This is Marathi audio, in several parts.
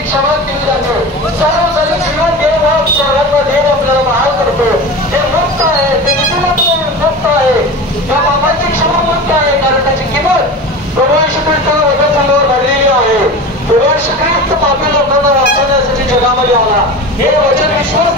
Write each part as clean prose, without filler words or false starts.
क्षमा केली जाते सार्वजनिक जीवन देव स्वर्गातला देव आपल्याला बहाल करतो ते मुक्त आहे ते नीतिमत्तेने मुक्त आहे त्या पापाची क्षमा मुक्त आहे कारण त्याची किंमत प्रभू येशू ख्रिस्ताच्या वधस्तंभावर भरलेली आहे प्रभू येशू ख्रिस्त पापी लोकांना वाचवण्यासाठी जगामध्ये आला हे वचन विश्वास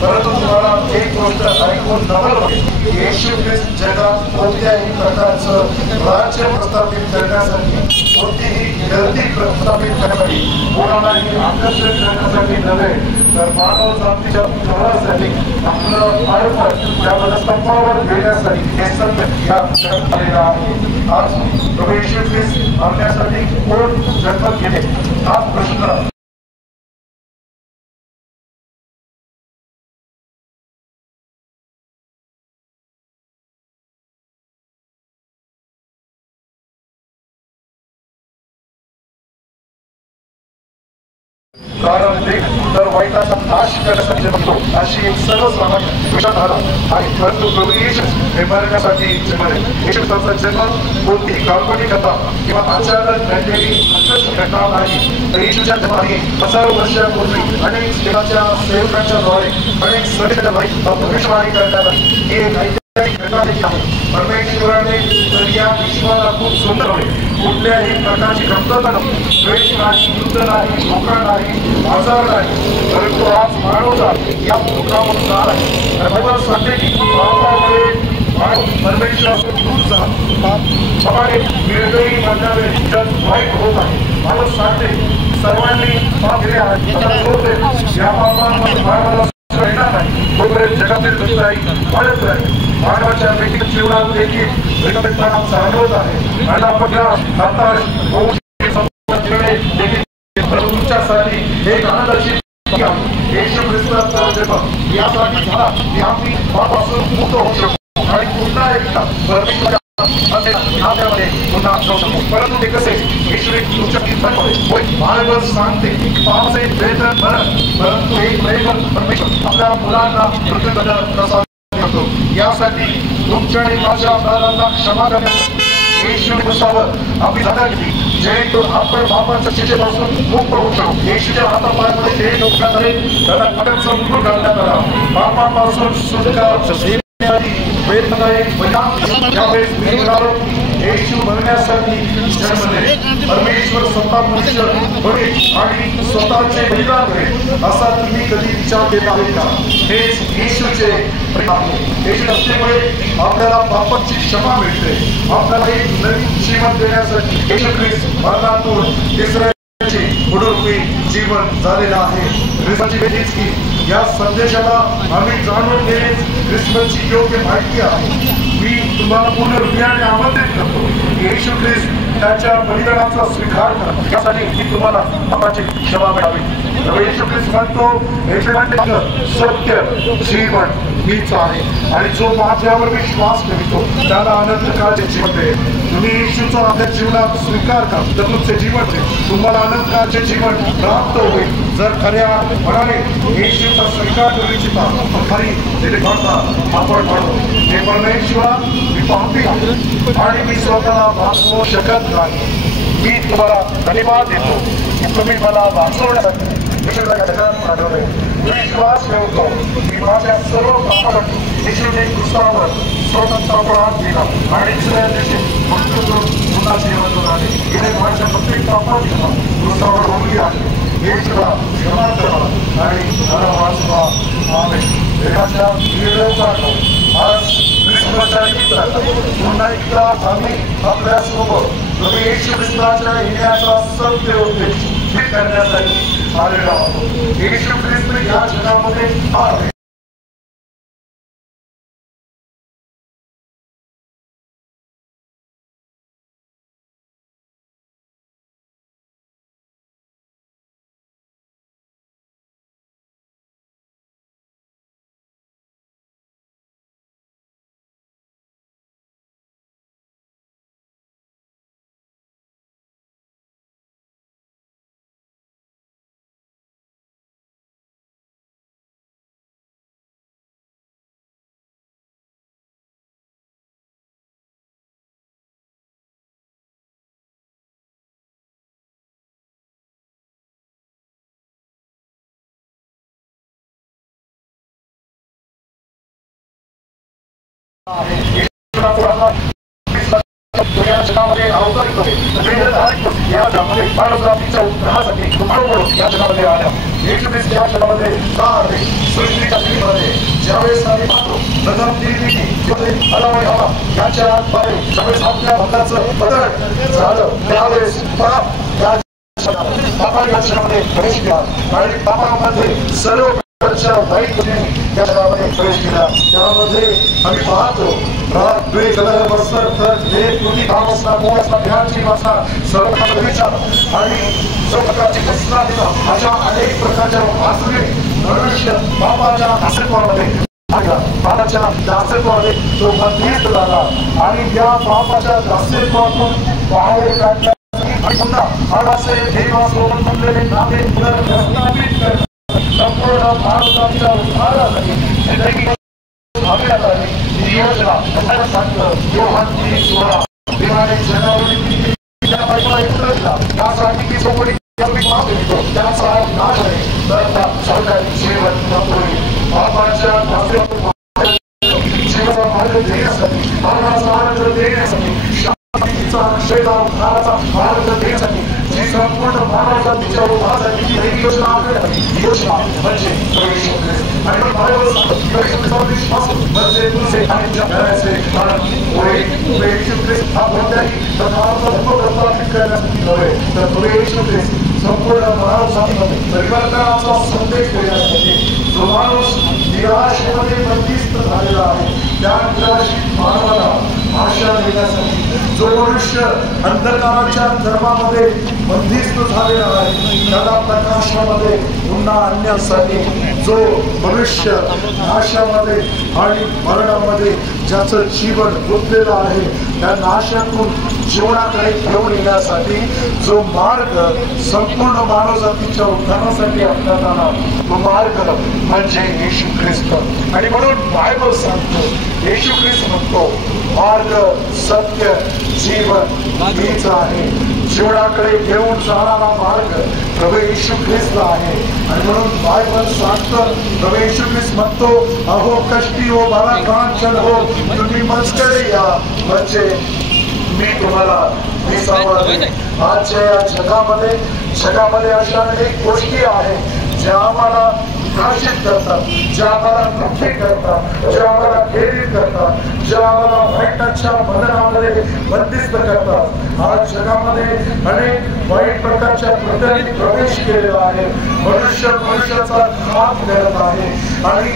परंतु तुम्हाला एक गोष्ट ऐकून नवल येशू ख्रिस्त जगात कोणत्याही प्रकारचं राज्य प्रस्थापित करण्यासाठी कोणतीही गर्दी प्रस्थापित करण्यासाठी कोणालाही आकर्षित करण्यासाठी नव्हे तर मानव जातीच्या उद्धारासाठी आपलं आयुष्य त्या वधस्तंभावर घेण्यासाठी हे सत्य या जगात आलेलं आहे। आज प्रभू येशू ख्रिस्त आपल्यासाठी कोण जन्म घेणे हा प्रश्न कारण देख तर वाईटाचा नाश करण्यासाठी जन्मतो अशी एक सर्वसामान्य विचारधारा आहे परंतु प्रभू येशू हे मरण्यासाठी जन्मले। येशू ख्रिस्ताचा जन्म कोणतीही काल्पनिक कथा किंवा अचानक घडलेली घटना नाही तर येशूच्या जन्माने 1000 वर्षापूर्वी अनेक देवाच्या सेवकांच्या द्वारे अनेक सभेच्या द्वारे भविष्यवाणी करण्यात आली ही एक ऐतिहासिक घटना देखील आहे। परमेश्वराने तर या विश्वाला खूप सुंदर होते कुठल्याही प्रकारची कमतरता नाही द्वेष नाही युद्ध नाही धोका नाही आजार नाही परंतु आज मानवता या मुद्रावर चाल आहे। बायबल सांगते की पापामुळे परमेश्वर दूर झाला पापाने निर्दयी बनणारे जग वाईट होत आहे। बायबल सांगते सर्वांनी पाप केले आहे या पापांमध्ये मानवाला येणार नाही तोपर्यंत जगातील दुष्टाई वाढत राहील। मानवाच्या व्यक्तिगत जीवनात देखील विकल्पांचा अनुभव आहे आणि आपण हताश होऊ तुमच्यासाठी एक आनंदाची येशू ख्रिस्ताचा जन्म यासाठी झाला की आम्ही पापापासून मुक्त होऊ शकतो आणि पुन्हा एकदा परमेश्वराच्या पुन्हा जाऊ शकतो। परंतु ते कसे येशूने तुमच्या कीर्तनामध्ये बायबल सांगते की पापाचे वेदन मरण परंतु एक प्रेमळ परमेश्वर आपल्या मुलांना मृत्यूदंड प्रसाद करतो यासाठी तुमच्या आणि माझ्या अपराधांना क्षमा करण्यासाठी येशूने ख्रिस्तावर आपली जागा घेतली जेणेकरून आपण पापाच्या शिक्षेपासून मुक्त होऊ शकतो। येशूच्या हातापायामध्ये जे ठोकण्यात आले त्याला कटकचा मुक्त करण्यात आला पापापासून सुटका वेदनादायक परिणाम यावेळेस मिळालो येशू मरण्यासाठी जन्मले परमेश्वर स्वतः मनुष्य बने आणि स्वतःचे बलिदान करेल असा तुम्ही कधी विचार केला आहे का? हेच येशूचे परिणाम येशू असल्यामुळे आपल्याला पापाची क्षमा मिळते आपल्याला एक नवीन जीवन देण्यासाठी येशू ख्रिस्त मरणातून तिसऱ्या पुनरुत्थानाचे जीवन झालेलं आहे। ख्रिस्ताची वेदीच की या संदेशाला आम्ही जाणून घेणे ख्रिस्ताची योग्य माहिती आहे। मी तुम्हाला पूर्ण हृदयाने आमंत्रित करतो येशू ख्रिस्त त्याच्या बलिदानाचा स्वीकार करा यासाठी मी तुम्हाला पापाची क्षमा मिळावी। येशू ख्रिस्त म्हणतो सत्य जीवन मीच आहे आणि जो माझ्यावर विश्वास ठेवतो त्याला अनंत काळचे जीवन देईल। तुम्ही येशूचा आपल्या जीवनात स्वीकार करा तर तुमचे जीवन तुम्हाला अनंत काळचे जीवन प्राप्त होईल। जर खऱ्या मनाने येशूचा स्वीकार करू इच्छिता तर खरी आपण म्हणतो हे परमेश्वरा मी पापी आहे आणि मी स्वतःला वाचवू शकत नाही मी तुम्हाला धन्यवाद देतो की तुम्ही मला वाचवण्यासाठी विश्वास ठेवतो की माझ्या सर्व पापांसाठी येशूने क्रूसावर स्वतःचा प्राण दिला आणि दुसऱ्या दिवशी पुन्हा जीवन आले गेले माझ्या प्रत्येक पापाची क्रूसावर उभी आहे। येशूला क्षमा करा आणि मला वाचवा आमेन। देवाच्या निर्णयाचा आज ख्रिस्ताच्या गीतात पुन्हा एकदा आम्ही आपल्यासोबत प्रभू येशू ख्रिस्ताच्या येण्याचा सत्य उद्देश करण्यासाठी आलेला आहोत। येशू ख्रिस्त या जगामध्ये आले। सर्व वाईट त्या जगामध्ये प्रवेश केला। त्यामध्ये आम्ही पाहतो राग द्वेष कलह मत्सर कृती कामवासना मोहवासना ध्यानची वासना सर्व प्रकारचा विचार आणि सर्व प्रकारची वासना देतात। अशा अनेक प्रकारच्या वासने मनुष्य पापाच्या अस्तित्वामध्ये पापाच्या अस्तित्वामध्ये तो बंदिस्त झाला आणि या पापाच्या अस्तित्वातून बाहेर काढण्यासाठी आणि पुन्हा आळाचे देवासोबत बनलेले नाते पुनर्स्थापित करण्यासाठी संपूर्ण भारताच्या उद्धारासाठी योजना योहान 3:16 विमाने जगावरील त्यासाठी ती चौकडी त्याचा नाश आहे तर सरकारी जीवन बाबाच्या जीवनाचा मार्ग देण्यासाठी मानवाचा आनंद देण्यासाठी शांतीचा उद्धाराचा मार्ग देण्यासाठी जी संपूर्ण मानव जातीच्या उद्धारासाठी ही योजना आपल्याला योजना म्हणजे प्रवेश आणि बायबल सांगतो विश्वास म्हणजे तुझे आणि जगाचे कारण येशू ख्रिस्त हा कोणत्याही प्रकारचा धर्मप्रस्थापित करण्यासाठी नव्हे तर प्रभू ख्रिस्त संपूर्ण मानव जातीमध्ये परिवर्तनाचा संदेश देण्यासाठी जो माणूस निराशेमध्ये बंदिस्त झालेला आहे त्या निराशित मानवाला आशा देण्यासाठी जो मनुष्य अंधकाराच्या धर्मामध्ये बंदिस्त झालेला आहे त्याला प्रकाशामध्ये पुन्हा आणण्यासाठी जो मनुष्य नाशामध्ये आणि मरणामध्ये ज्याचं जीवन गुंतलेलं आहे त्या नाशातून जीवनाकडे घेऊन येण्यासाठी जो मार्ग संपूर्ण मानवजातीच्या उद्धारासाठी आपल्याला आला तो मार्ग म्हणजे येशू ख्रिस्त। आणि म्हणून बायबल सांगतो येशू ख्रिस्त म्हणतो मार्ग सत्य जीवन मीच आहे। जीवनाकडे घेऊन जाणारा मार्ग प्रभू येशू ख्रिस्त आहे। आणि म्हणून बायबल सांगतं प्रभू येशू ख्रिस्त म्हणतो अहो कष्टी हो बाळा कांचन हो तुम्ही मजकडे या म्हणजे मी तुम्हाला विसावते। आजच्या या जगामध्ये अशा अनेक गोष्टी आहेत ज्या आम्हाला नाशित करतात, ज्या आम्हाला दुःखी करतात, ज्या आम्हाला खेळीत करतात, ज्या आम्हाला वाईटाच्या बंधनामध्ये बंदिस्त करतात। आज जगामध्ये अनेक वाईट प्रकारच्या कृत्यांनी प्रवेश केलेला आहे। मनुष्य मनुष्याचा घात करत आहे आणि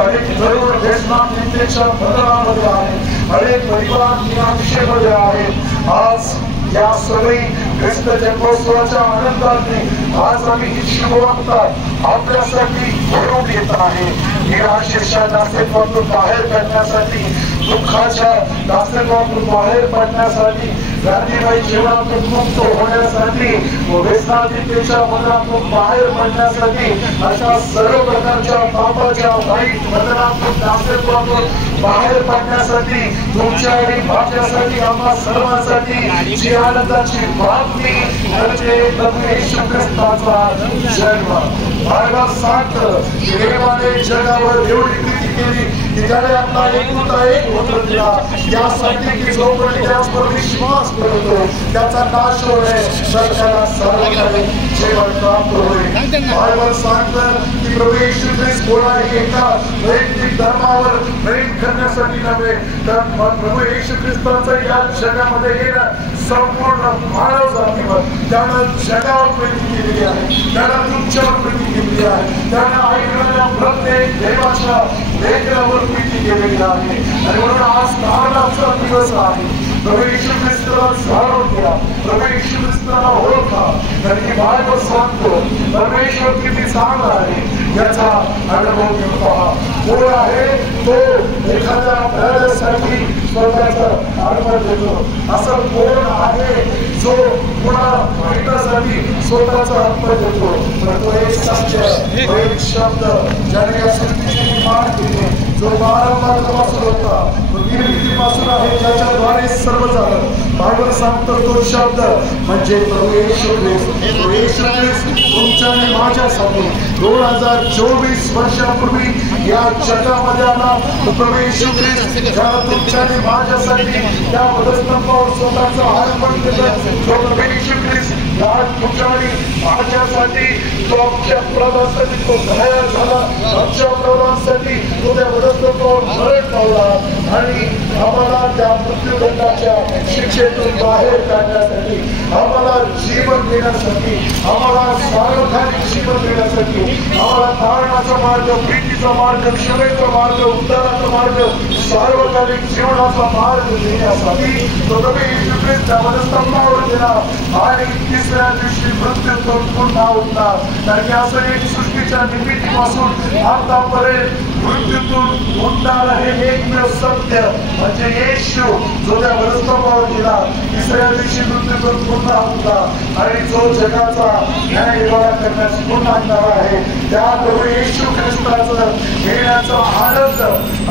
अनेक तरुण व्यसनाधीनतेच्या बंधनामध्ये आहे, अनेक परिवार निराशेमध्ये आहेत। आज या सगळी ख्रिस्त जन्मोत्सवाच्या आनंदाने आज आम्ही ही शुभवार्ता आपल्यासाठी घडवून येत आहे। निराशेच्या दास्यत्वातून बाहेर काढण्यासाठी, दुःखाच्या दास्यत्वातून बाहेर पडण्यासाठी, गांधीबाई जीवनातून मुक्त होण्यासाठी, व्यसनाधीनतेच्या बंधनातून बाहेर पडण्यासाठी, अशा सर्व प्रकारच्या पापाच्या वाईट बंधनातून दास्यत्वातून बाहेर पडण्यासाठी तुमच्या आणि माझ्यासाठी आम्हा सर्वांसाठी जी आनंदाची बातमी म्हणजे प्रभू येशू ख्रिस्ताचा जन्म। बायबल सांगतं की देवाने जगावर एवढी प्रीती केली की त्याने आपला एकुलता एक पुत्र दिला यासाठी की जो कोणी त्यावर विश्वास करतो त्याचा नाश होऊ नये तर त्याला सर्वकाही जीवन प्राप्त होईल। बायबल सांगतं की प्रभू येशू ख्रिस्त कोणाही एका वैयक्तिक धर्मावर प्रेम करण्यासाठी नव्हे तर प्रभू येशू ख्रिस्ताचं या जगामध्ये येणं संपूर्ण मानव जातीवर त्यानं जगावर प्रीती केलेली आहे, त्यानं तुमच्यावर प्रीती केलेली आहे, त्यानं ऐकणाऱ्या प्रत्येक देवाच्या लेकरावर प्रीती केलेली आहे. आणि म्हणून आज नारळाचा दिवस आहे. प्रभू येशू ख्रिस्ताला जाणून घ्या, प्रभू येशू ख्रिस्ताला ओळखा. कारण की बायबल सांगतो परमेश्वर किती चांगला आहे याचा अनुभव घेऊन पहा. कोण आहे तो एखाद्या अपराधासाठी स्वतःचा अर्पण देतो. असं कोण आहे जो पुन्हा वाईटासाठी स्वतःचा अर्पण देतो. पण तो एक सत्य, तो एक शब्द ज्याने या सृष्टीची निर्माण केली, जो वारंवार तपासून होता, तो निर्मितीपासून आहे, ज्याच्याद्वारे सर्व झालं. बायबल सांगतो तो शब्द म्हणजे प्रभू येशू ख्रिस्त. प्रभू येशू ख्रिस्त तुमच्या आणि माझ्यासाठी 2024 वर्षापूर्वी या जगामध्ये आला. प्रभू येशू ख्रिस्त ज्याला तुमच्या आणि माझ्यासाठी त्या वधस्तंभावर स्वतःचा अर्पण केलं. प्रभू येशू ख्रिस्त या तुमच्या आणि माझ्यासाठी तो आमच्या प्रवासासाठी तो घायल झाला, आमच्या प्रवासासाठी तो त्या वधस्तंभावर मरण पावला आणि आम्हाला त्या मृत्यूदंडाच्या शिक्षेतून बाहेर काढण्यासाठी, आम्हाला जीवन देण्यासाठी, आम्हाला सार्वकालिक जीवन देण्यासाठी, आम्हाला तारणाचा मार्ग, प्रीतीचा मार्ग, क्षमेचा मार्ग, उद्धाराचा मार्ग, सार्वकालिक जीवनाचा मार्ग देण्यासाठी तो येशू ख्रिस्त त्या वधस्तंभावर गेला आणि तिसऱ्या दिवशी मृत्यूतून पुन्हा उठला. कारण असं एक सृष्टीच्या निर्मितीपासून आतापर्यंत मृत्यूतून उठणारा हे एकमेव सत्य म्हणजे येशू जो त्या वधस्तंभावर गेला, तिसऱ्या दिवशी मृत्यूतून पुन्हा उठला आणि जो जगाचा न्याय निवाडा करण्यास पुन्हा आणणार आहे. त्या प्रभू येशू ख्रिस्ताचं येण्याचा आनंद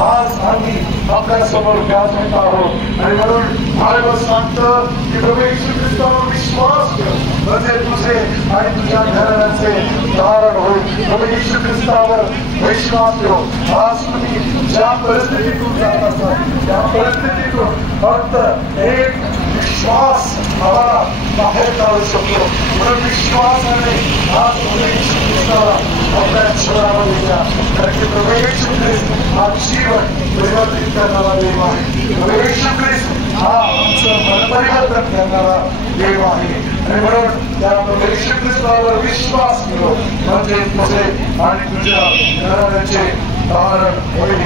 आज आम्ही आपल्या समोर गाजवत आहोत. आणि म्हणून बायबल सांगतं की प्रभू येशू ख्रिस्तावर विश्वास कर म्हणजे तुझे आणि तुझ्या घराण्याचे तारण होईल. प्रभू येशू ख्रिस्तावर विश्वास ठेव. आज तुम्ही ज्या परिस्थितीतून जात असाल त्या परिस्थितीतून फक्त एक विश्वास आम्हाला बाहेर काढू शकतो. म्हणून विश्वासाने आज प्रभू येशू ख्रिस्ताला आपल्या जीवनामध्ये द्या. कारण की प्रभू येशू ख्रिस्त हा जीवन परिवर्तित करणारा देव आहे. प्रभू येशू ख्रिस्त हा आमचं मन परिवर्तन करणारा देव आहे. आणि म्हणून त्या प्रभू येशू ख्रिस्तावर विश्वास ठेव म्हणजे तुझे आणि तुझ्या घराण्याचे तारण होईल.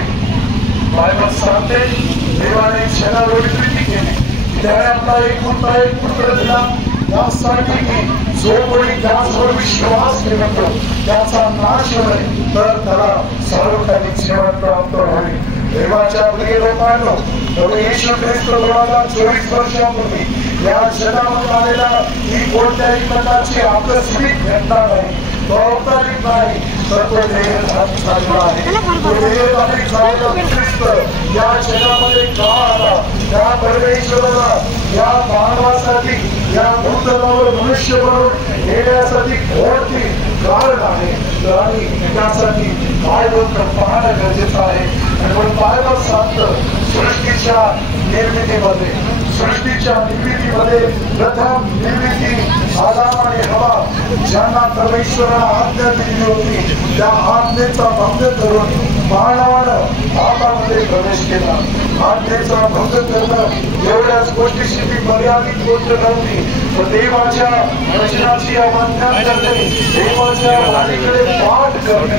बायबल सांगते देवाने जगावर प्रीती केली, त्याने आपला एकूणता एक पुत्र दिला यासाठी की जो कोणी त्याच्यावर विश्वास ठेवतो त्याचा नाश होईल तर त्याला सार्वकालिक जीवन प्राप्त होईल. देवाच्या प्रिय लोकांनो, प्रभू येशू ख्रिस्त 2024 वर्षापूर्वी या जगामध्ये आलेला ही कोणत्याही प्रकारची आकस्मिक घटना नाही, औपचारिक नाही, तर तो देहधारी झालेला आहे. तो देहधारी झालेला ख्रिस्त या जगामध्ये का आला? त्या परमेश्वराला या मानवासाठी या भूतलावर मनुष्य बनून येण्यासाठी कोणती कारण आहे आणि त्यासाठी बायबल पाहणं गरजेचं आहे. आणि म्हणून बायबल सांगतं सृष्टीच्या निर्मितीमध्ये प्रथम निर्मिती आदाम आणि हवा ज्यांना परमेश्वराला आज्ञा दिली होती त्या आज्ञेचा भंग करून मानवानं पापामध्ये प्रवेश केला. आज्ञेचा भंग करणं एवढ्याच गोष्टीशी ती मर्यादित गोष्ट नव्हती, तर देवाच्या वचनाची अवज्ञा करणे, देवाच्या वाणीकडे पाठ करणे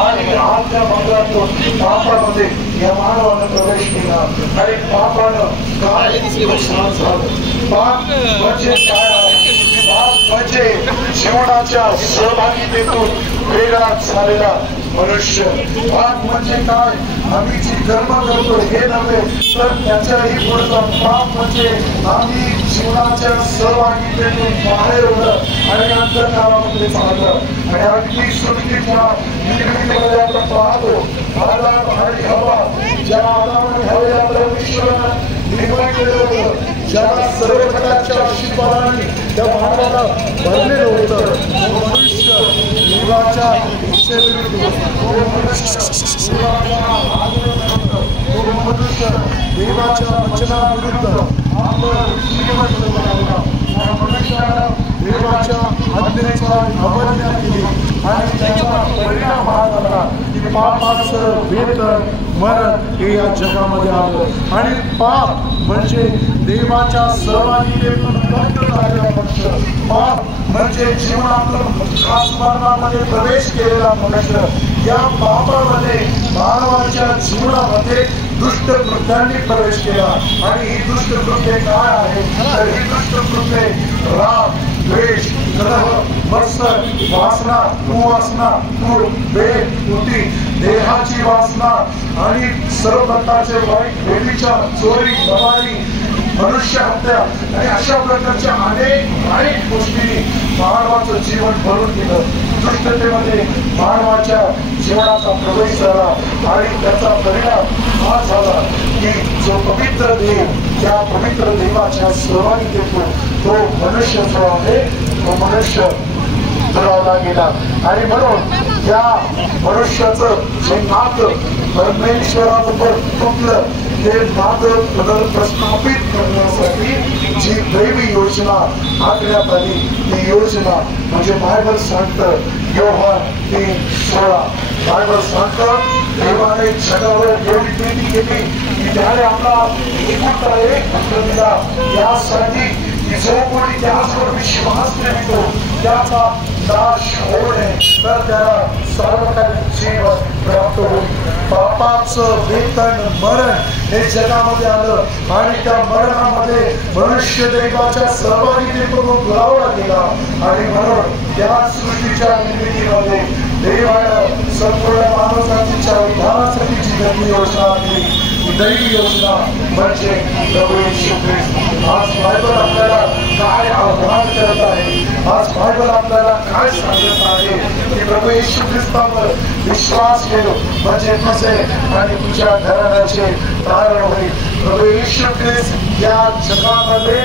आणि आज्ञा भंगातून पापामध्ये या मानवानं प्रवेश केला. आणि पापानं काय नुकसान झालं? पाप म्हणजे काय आहे? पाप म्हणजे जीवनाच्या सहभागितेतून वेगळा झालेला मनुष्य. पाप म्हणजे काय? आम्ही जी कर्म करतो हे नव्हे तर त्याच्याही पुढचा पाप म्हणजे आम्ही जीवनाच्या सहभागितेतून बाहेर होणं आणि अंधकारामध्ये चालणं. आणि अगदी सृष्टीच्या निर्मितीमध्ये आपण पाहतो आदाम आणि हवा, ज्या आदाम आणि हवेला परमेश्वरानं निर्माण केलं होतं, ज्याला सर्व प्रकारच्या आशीर्वादांनी त्या मानवाला भरलेलं होतं, तो मनुष्य देवाच्या इच्छेविरुद्ध, तो मनुष्य देवाच्या वचनाविरुद्ध आपलं जीवन जगवला. त्या मनुष्यानं देवाच्या आज्ञेचा अवज्ञा केली आणि त्याचा परिणाम हा झाला की पापाचं वेतन मरण हे या जगामध्ये आलं आणि पाप म्हणजे देवाच्या सहभागीतेतून मुक्त झालेला मनुष्य, पाप म्हणजे जीवनातून आसमानामध्ये प्रवेश केलेला मनुष्य. या पापामध्ये मानवाच्या जीवनामध्ये दुष्ट कृत्यांनी प्रवेश केला आणि ही दुष्ट कृत्ये काय आहे तर ही दुष्ट कृत्ये राग, द्वेष, कलह, मत्सर, वासना, कुवासना, क्रूर, भेद, कृती, देहाची वासना आणि सर्व प्रकारचे वाईट, व्यभिचार, चोरी, दलाली, मनुष्य हत्या आणि अशा प्रकारच्या अनेक गोष्टी मानवाचं जीवन भरून गेलं. दुष्टतेमध्ये मानवाच्या जीवनाचा प्रवेश झाला आणि त्याचा परिणाम हा झाला की जो पवित्र देव, त्या पवित्र देवाच्या सहभागीतेतून तो मनुष्य जो आहे तो मनुष्य दुरावला गेला. आणि म्हणून त्या मनुष्याचं जे नातं परमेश्वराबरोबर तुटलं ते नातं पुनर्प्रस्थापित करण्यासाठी जी दैवी योजना आखण्यात आली ती योजना म्हणजे बायबल सांगतं योहान 3:16 बायबल सांगतं देवाने जगावर एवढी प्रीती केली की त्याने आपला एकुलता एक पुत्र दिला यासाठी की जो कोणी त्याच्यावर विश्वास ठेवतो त्याचा नाश होऊ नये तर त्याला सर्वकालिक जीवन प्राप्त होईल. पापाचं वेतन मरण हे जगामध्ये आलं आणि त्या मरणामध्ये मनुष्य देवाच्या सहभागीतेतून दुरावला गेला आणि म्हणून त्या सृष्टीच्या निर्मितीमध्ये देवानं संपूर्ण मानवजातीच्या उद्धारासाठी जी दैवी योजना केली दैवी योजना म्हणजे प्रभू येशू ख्रिस्त. आज बायबल आपल्याला काय आव्हान करत आहे, आज बायबल आपल्याला काय सांगत आहे की प्रभू येशू ख्रिस्तावर विश्वास ठेव म्हणजे तुझे आणि तुझ्या घराण्याचे तारण होईल. प्रभू येशू ख्रिस्त या जगामध्ये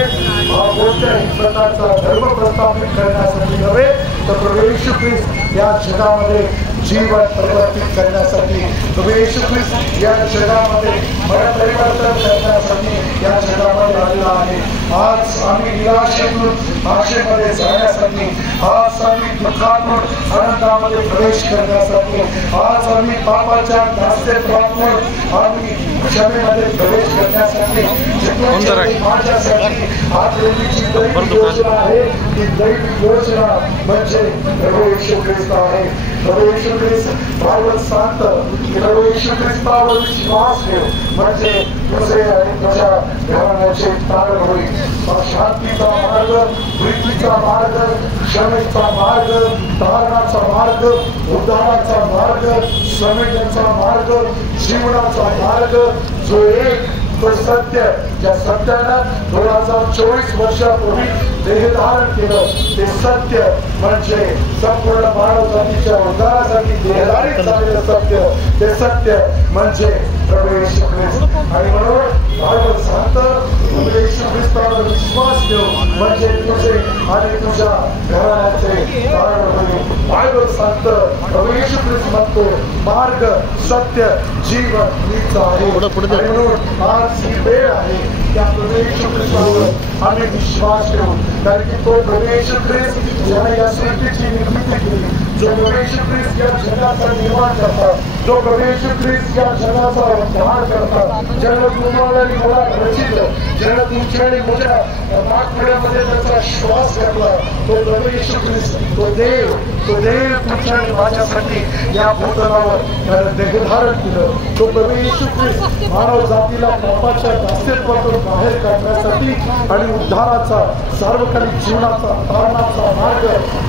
कोणत्याही प्रकारचा धर्म प्रस्थापित करण्यासाठी नव्हे तर प्रभू येशू ख्रिस्त या जगामध्ये जीवन परिवर्तित करण्यासाठी, प्रभू येशू ख्रिस्त या जगामध्ये मन परिवर्तन करण्यासाठी या जगामध्ये आलेला आहे. आज आम्ही निराशेतून आशेमध्ये जाण्यासाठी, आज आम्ही दुःखातून आनंदामध्ये प्रवेश करण्यासाठी, आज आम्ही पापाच्या दास्यत्वातून आम्ही क्षमेमध्ये प्रवेश करण्यासाठी माझ्यासाठी आज देवीची दैवी योजना आहे. ती दैवी योजना म्हणजे प्रभू येशू ख्रिस्त आहे. प्रभू येशू ख्रिस्त बायबल सांगतं की प्रभू येशू ख्रिस्तावर विश्वास ठेव म्हणजे तुझे आणि तुझ्या घराण्याचे तारण होईल. शांतीचा मार्ग, प्रीतीचा मार्ग, क्षमेचा मार्ग, तारणाचा मार्ग, उद्धाराचा मार्ग, समेटण्याचा मार्ग, जीवनाचा मार्ग जो एक तो सत्य ज्या सत्यानं 2024 वर्षापूर्वी देहधारण केलं ते सत्य म्हणजे संपूर्ण मानव जातीच्या उद्धारासाठी देहधारित झालेलं सत्य ते सत्य म्हणजे प्रभू येशू ख्रिस्त. आणि म्हणून बायबल सांगतं प्रभू येशू ख्रिस्तावर विश्वास ठेव म्हणजे तुझे आणि तुझ्या घराण्याचे तारण होईल. बायबल सांगतं प्रभू येशू ख्रिस्त म्हणतो मार्ग, सत्य, जीवन मीच आहे. म्हणून आज ही वेळ आहे त्या प्रभू येशू ख्रिस्तावर आम्ही विश्वास ठेवू कारण की तो प्रभू येशू ख्रिस्त ज्याने या सृष्टीची निर्मिती केली, जो प्रभू येशू ख्रिस्त या जगाचा निर्माण करतात, जो प्रभू येशू ख्रिस्त या जगाचा उद्धार करतात, ज्याने तुम्हाला आणि मला रचिलं, ज्याने तुमच्या आणि माझ्या नागपुड्यामध्ये त्याचा श्वास घातला तो प्रभू येशू ख्रिस्त, तो देव तुमच्या आणि माझ्यासाठी या भूतलावर देहधारण केलं. तो प्रभू येशू ख्रिस्त मानव जातीला पापाच्या दास्यत्वातून बाहेर काढण्यासाठी आणि उद्धाराचा सार्वकालिक जीवनाचा तारणाचा मार्ग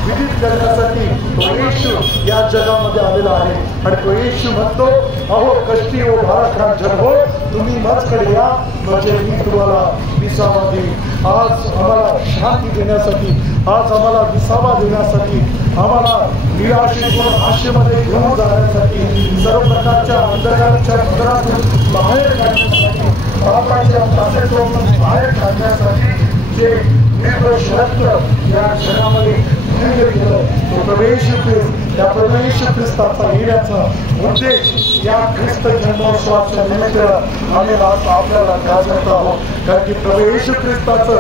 विदित करण्यासाठी तो येशू या जगामध्ये आलेला आहे. आणि तो येशू म्हणतो अहो कष्टी व भाराक्रांत हो तुम्ही माझ्याकडे या म्हणजे मी तुम्हाला विसावा देईन. आज आम्हाला शांती देण्यासाठी, आज आम्हाला विसावा देण्यासाठी, आम्हाला निराशेतून आशेमध्ये घेऊन जाण्यासाठी, सर्व प्रकारच्या अंधकाराच्या पदरातून बाहेर काढण्यासाठी, पापाच्या दास्यत्वातून बाहेर काढण्यासाठी जे निर्दोष रक्त या जगामध्ये गेलं तो प्रभू येशू ख्रिस्त, त्या प्रभू येशू ख्रिस्ताचा येण्याचा उद्देश या ख्रिस्त जन्मोत्सवाच्या निमित्तानं आम्ही आज आपल्याला गाजवत आहोत. कारण की प्रभू येशू ख्रिस्ताचं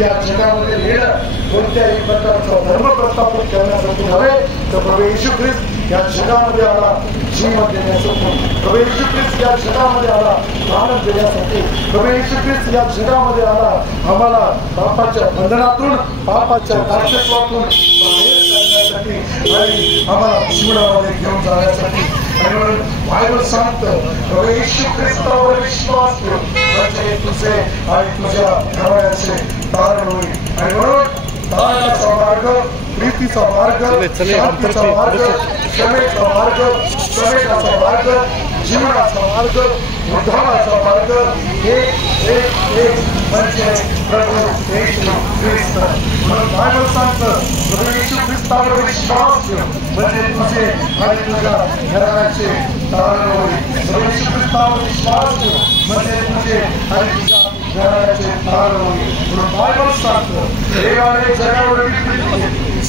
या जगामध्ये येणं कोणत्याही प्रकारचा धर्म प्रस्थापित करण्यासाठी नव्हे तर प्रभू येशू ख्रिस्त या जगामध्ये आला जीवन देण्यासाठी, प्रभू येशू ख्रिस्त या जगामध्ये आला आनंद देण्यासाठी, प्रभू येशू ख्रिस्त या जगामध्ये आला आम्हाला पापाच्या बंधनातून, पापाच्या दासत्वातून बाहेर काढण्यासाठी आणि आम्हाला जीवनामध्ये घेऊन जाण्यासाठी. आणि म्हणून बायबल सांगतं प्रभू येशू ख्रिस्तावर विश्वास ठेव म्हणजे तुझे आणि तुझ्या घराण्याचे तारण होईल. आणि म्हणून तारणाचा मार्ग, प्रीतीचा मार्ग, शांतीचा मार्ग, क्षमेचा मार्ग, समेटाचा मार्ग, जीवनाचा मार्ग, उद्धाराचा मार्ग एक म्हणजे प्रभू येशू ख्रिस्त. म्हणून बायबल सांगतं प्रभू येशू ख्रिस्तावर विश्वास ठेव म्हणजे तुझे आणि तुझ्या घराण्याचे तारण होईल. प्रभू येशू ख्रिस्तावर विश्वास ठेव म्हणजे तुझे आणि तुझ्या घराण्याचे तारण होईल. म्हणून बायबल सांगतं देवाने जगावर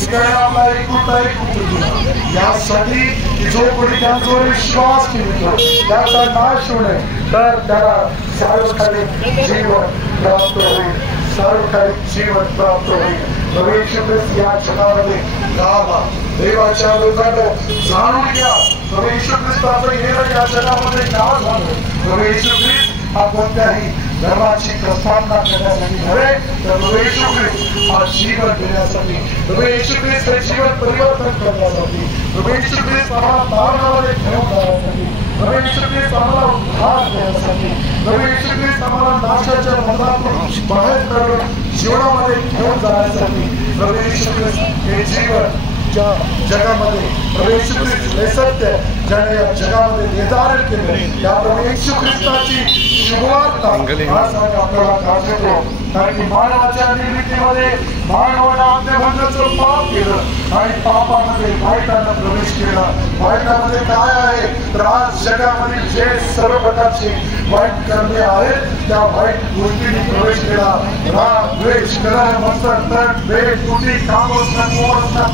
आपला एकुलता एक पुत्र दिला यासाठी जो कोणी त्यांच्यावर विश्वास ठेवतो त्याचा नाश होऊ नये तर त्याला सार्वकालिक जीवन प्राप्त होईल, सार्वकालिक जीवन प्राप्त होईल. प्रभू येशू ख्रिस्त या जगामध्ये गावा देवाच्या लोकांना जाणून घ्या प्रभू येशू ख्रिस्ताचं येणं या जगामध्ये का झालं. प्रभू येशू ख्रिस्त हा कोणत्याही धर्माची प्रस्थापना करण्यासाठी नव्हे तर प्रभू येशू ख्रिस्त हा जीवन देण्यासाठी, प्रभू येशू ख्रिस्त हे जीवन परिवर्तन करण्यासाठी, प्रभू येशू ख्रिस्त आम्हाला तारणामध्ये घेऊन जाण्यासाठी, प्रभू येशू ख्रिस्त आम्हाला उद्धार देण्यासाठी, प्रभू येशू ख्रिस्त आम्हाला नाशाच्या बंधनातून बाहेर काढून जीवनामध्ये घेऊन जाण्यासाठी. प्रभू येशू ख्रिस्त हे जीवन ज्या जगामध्ये प्रभू येशू ख्रिस्त हे सत्य ज्याने या जगामध्ये निर्धारण केले त्या प्रभू येशू ख्रिस्ताची शुभवार्ता आज आपल्याला गाजवतो. कारण की मानवाच्या निर्मितीमध्ये मानवाने आज्ञाभंगाचं पाप केलं आणि पापामध्ये वाईटानं प्रवेश केला. वाईटामध्ये काय आहे तर आज जगामध्ये जे सर्व प्रकारचे वाईट कर्मे आहेत त्या वाईट गोष्टींनी प्रवेश केला. राग, द्वेष, कलह, मत्सर, तट, भेद, तुटी, कामवासना, कुवासना,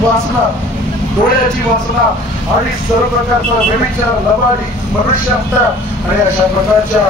वासना, डोळ्याची वासना आणि सर्व प्रकारचा व्यभिचार, लबाडी, मनुष्यहत्या आणि अशा प्रकारच्या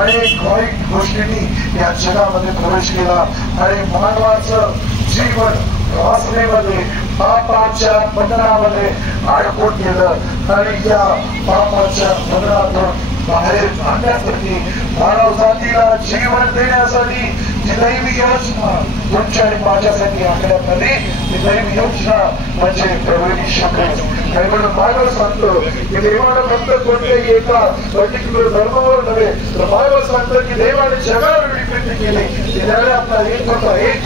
अनेक वाईट गोष्टींनी या जगामध्ये प्रवेश केला आणि मानवाचं जीवन वासनेमध्ये पापाच्या बंधनामध्ये अडकून गेलं. आणि या पापाच्या बंधनातून बाहेर आणण्यासाठी मानव जातीला जीवन देण्यासाठी जी दैवी योजना तुमच्या आणि माझ्यासाठी आखण्यात आली ती दैवी योजना म्हणजे प्रभू येशू ख्रिस्त. आणि म्हणून बायबल सांगतो की देवानं फक्त कोणत्याही एका पर्टिक्युलर धर्मावर नव्हे तर बायबल सांगतं की देवाने जगावर प्रीती केली त्याने आपला एक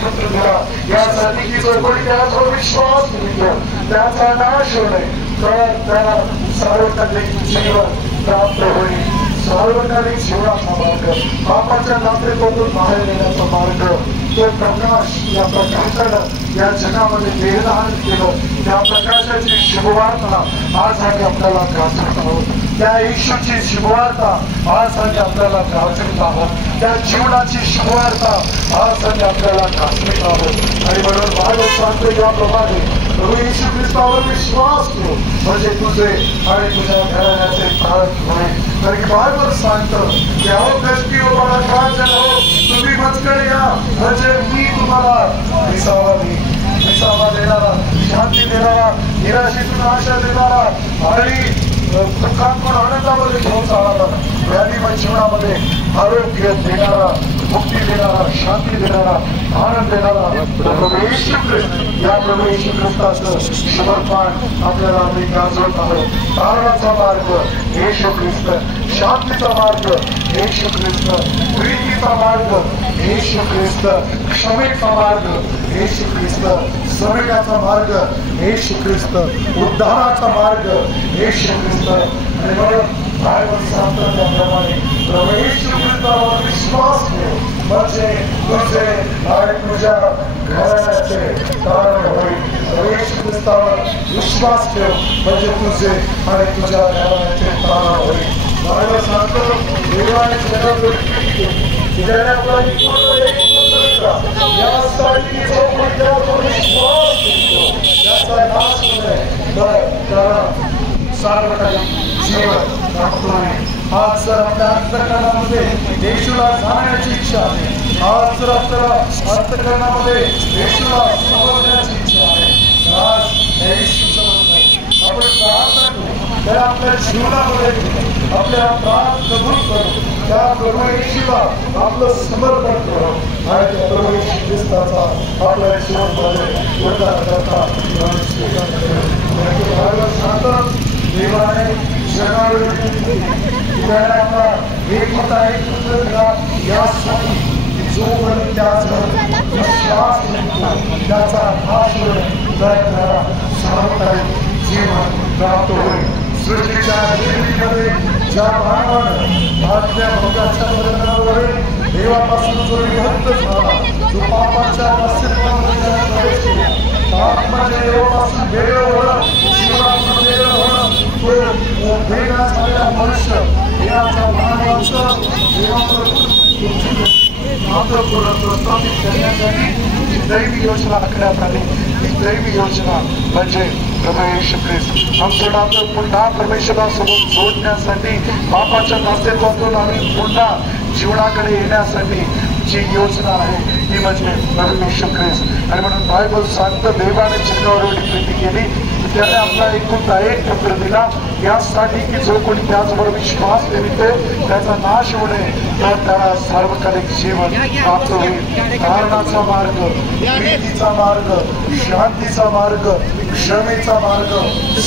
पुत्र दिला यासाठी की जो कोणी त्याचा विश्वास ठेवतो त्याचा नाश होऊ नये तर त्याला सार्वकालिक जीवन प्राप्त होईल. सार्वकालिक जीवनाचा मार्ग, पापाच्या नातेपासून बाहेर येण्याचा मार्ग, तो प्रकाश या प्रकाशानं या जगामध्ये निर्धारण केलं. त्या प्रकाशाची शुभवार्ता आज आम्ही आपल्याला गाजवत आहोत. त्या येशूची शुभवार्ता आज आम्ही आपल्याला गाजवत आहोत. त्या जीवनाची शुभवार्ता आज आम्ही आपल्याला गाजवत आहोत. आणि म्हणून बायबल सांगतो याप्रमाणे प्रभू येशू ख्रिस्तावर विश्वास ठेव म्हणजे तुझे आणि तुझ्या घराण्याचे तारण होईल. कारण बायबल सांगतं की अहो कष्टी हो मला काळजी हो तुम्ही माझ्याकडे या म्हणजे मी तुम्हाला विसावा देणारा, शांती देणारा, निराशेतून आशा देणारा आणि दुःखातून आनंदामध्ये घेऊन जाणारा, व्याधीमय जीवनामध्ये आरोग्य देणारा, मुक्ती देणारा, शांती देणारा, आनंद देणारा प्रभू येशू ख्रिस्त. या प्रभू येशू ख्रिस्ताचं समर्पण आपल्याला आम्ही गाजवत आहोत. तारणाचा मार्ग येशू ख्रिस्त, शांतीचा मार्ग येशू ख्रिस्त, प्रीतीचा मार्ग येशू ख्रिस्त, क्षमेचा मार्ग येशू ख्रिस्त, समेटाचा मार्ग येशू ख्रिस्त, उद्धाराचा मार्ग येशू ख्रिस्त. आणि म्हणून बायबल सांगतं त्याप्रमाणे प्रभू येशू ख्रिस्तावर विश्वास ठेव म्हणजे तुझे आणि तुझ्या घराण्याचे तारण होईल. प्रभू येशू ख्रिस्तावर विश्वास ठेव म्हणजे तुझे आणि तुझ्या घराण्याचे तारण होईल. बायबल सांगतं देवाने जगावर त्याने आपला यासाठी जो कोणी त्यावर विश्वास ठेवतो त्याचा नाश होऊ नये तर त्याला सार्वकालिक जीवन प्राप्त होईल. आज जर आपल्या अंतःकरणामध्ये येशूला जाणण्याची इच्छा आहे, आज जर आपल्याला अंतःकरणामध्ये येशूला समजण्याची इच्छा आहे, आज येशूचं आपण आपण प्रार्थना त्याला आपल्या जीवनामध्ये आपल्या प्राण कबूल करू, त्या प्रभू येशूला आपलं समर्पण करू आणि त्या प्रभू येशू ख्रिस्ताचा आपल्या जीवनामध्ये उद्धार करता देवाने जगावर आपला एक मत आहे यासाठी जो पण त्याचवर विश्वास त्याचा सार्वकालिक जीवन प्राप्त होईल। सृष्टीच्या निर्मितीमध्ये ज्या मानवानं आपल्या भोगाच्या बंधनावर देवापासून जो विभक्त झाला, जो पापाच्या अस्तित्वामध्ये प्रवेश केला, आत्माच्या देवापासून वेगळं होणं, जीवनापासून वेगळं होणं, तो वेगळा झालेला मनुष्य देवाच्या मानवाचं देवाचं प्रस्थापित करण्यासाठी दैवी योजना आखण्यात आली। ही दैवी योजना म्हणजे प्रभू येशू ख्रिस्त आमच्या पुन्हा परमेश्वरासोबत जोडण्यासाठी, पापाच्या दास्यत्वातून आम्ही पुन्हा जीवनाकडे येण्यासाठी जी योजना आहे ती म्हणजे प्रभू येशू ख्रिस्त। आणि म्हणून बायबल सांगतं देवाने जगावर एवढी प्रीती केली त्याने आपला एकुलता एक पुत्र दिला यासाठी की जो कोणी त्याचवर विश्वास ठेवते त्याचा नाश होऊ नये तर त्याला सार्वकालिक जीवन प्राप्त होईल। धारणाचा मार्ग, प्रीतीचा मार्ग, शांतीचा मार्ग, क्षमेचा मार्ग,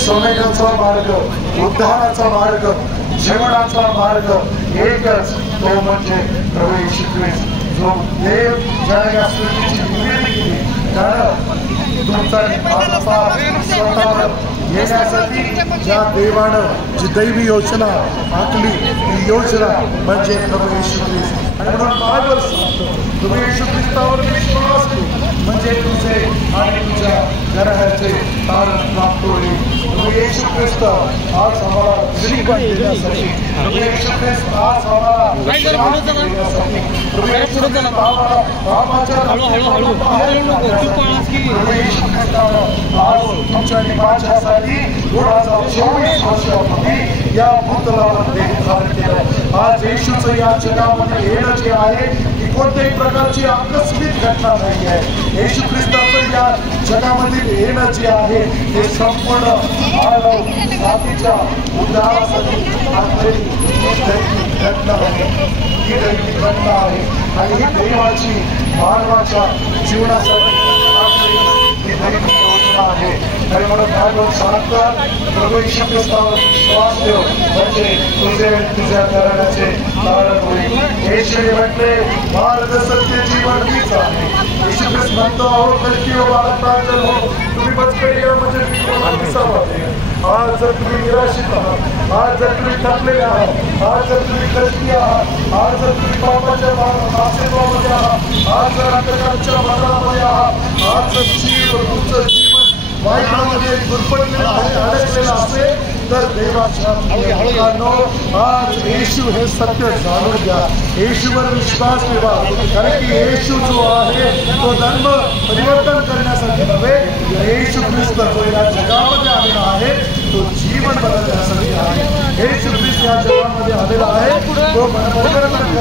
संवेदनाचा मार्ग, उद्धाराचा मार्ग, जीवनाचा मार्ग एकच, तो म्हणजे प्रभू येशू ख्रिस्त। जो देव ज्याने या सृष्टीची निर्मिती केली त्यानं तुमचा स्वतःवर येण्यासाठी ज्या देवानं जी दैवी योजना आखली ही योजना म्हणजे प्रभू येशू ख्रिस्त। आणि म्हणून बायबल सांगतो प्रभू येशू ख्रिस्तावर विश्वास ठेव म्हणजे तुझे आणि तुझ्या घराचे तारण प्राप्त होईल। प्रभू येशू ख्रिस्त आज आम्हाला जीवन देण्यासाठी, प्रभू येशू ख्रिस्त आज आम्हाला देण्यासाठी, प्रभू येशू ख्रिस्त आम्हाला पापाच्या प्रभू येशू ख्रिस्तानं आज तुमच्या आणि माझ्यासाठी 2024 वर्षापूर्वी या भूतलावर धारण केलं। आज येशूचं या जगामध्ये येणं जे आहे ही कोणत्याही प्रकारची आकस्मिक घटना नाही आहे। येशू ख्रिस्ताचं या जगामध्ये येणं जे आहे ते संपूर्ण मानव जातीच्या उद्धारासाठी घटना आहे, ही दैवी घटना आहे आणि ही देवाची मानवाच्या जीवनासाठी आहे। आणि म्हणून बायबल सांगतात प्रभू येशू ख्रिस्तावर विश्वास ठेव म्हणजे तुझे तुझ्या घराण्याचे तारण होईल। येशूने म्हटले मार्ग सत्य जीवन मीच आहे। येशू ख्रिस्त म्हणतो अहो कलकी हो बालक प्रांजल हो तुम्ही बचकडी या म्हणजे मी तुम्हाला दिसावं। आज जर तुम्ही निराशित आहात, आज जर तुम्ही थकलेले आहात, आज जर तुम्ही कष्टी आहात, आज जर तुम्ही पापाच्या अस्तित्वामध्ये आहात, आज जर अंधकारच्या बंधनामध्ये आहात, आज जर तुमचं जीवन वाईटामध्ये दुर्पटलेलं आहे, अडकलेलं असेल तर देवाच्या मुलांनो आज येशू हे सत्य जाणून घ्या, येशूवर विश्वास ठेवा। कारण की येशू जो आहे तो धर्म परिवर्तन करण्यासाठी नव्हे, येशू ख्रिस्त जो या जगामध्ये आलेला आहे तो जीवन बदलण्यासाठी आहे। येशू ख्रिस्त या जगामध्ये आलेला आहे तो परिवर्तन करण्यासाठी।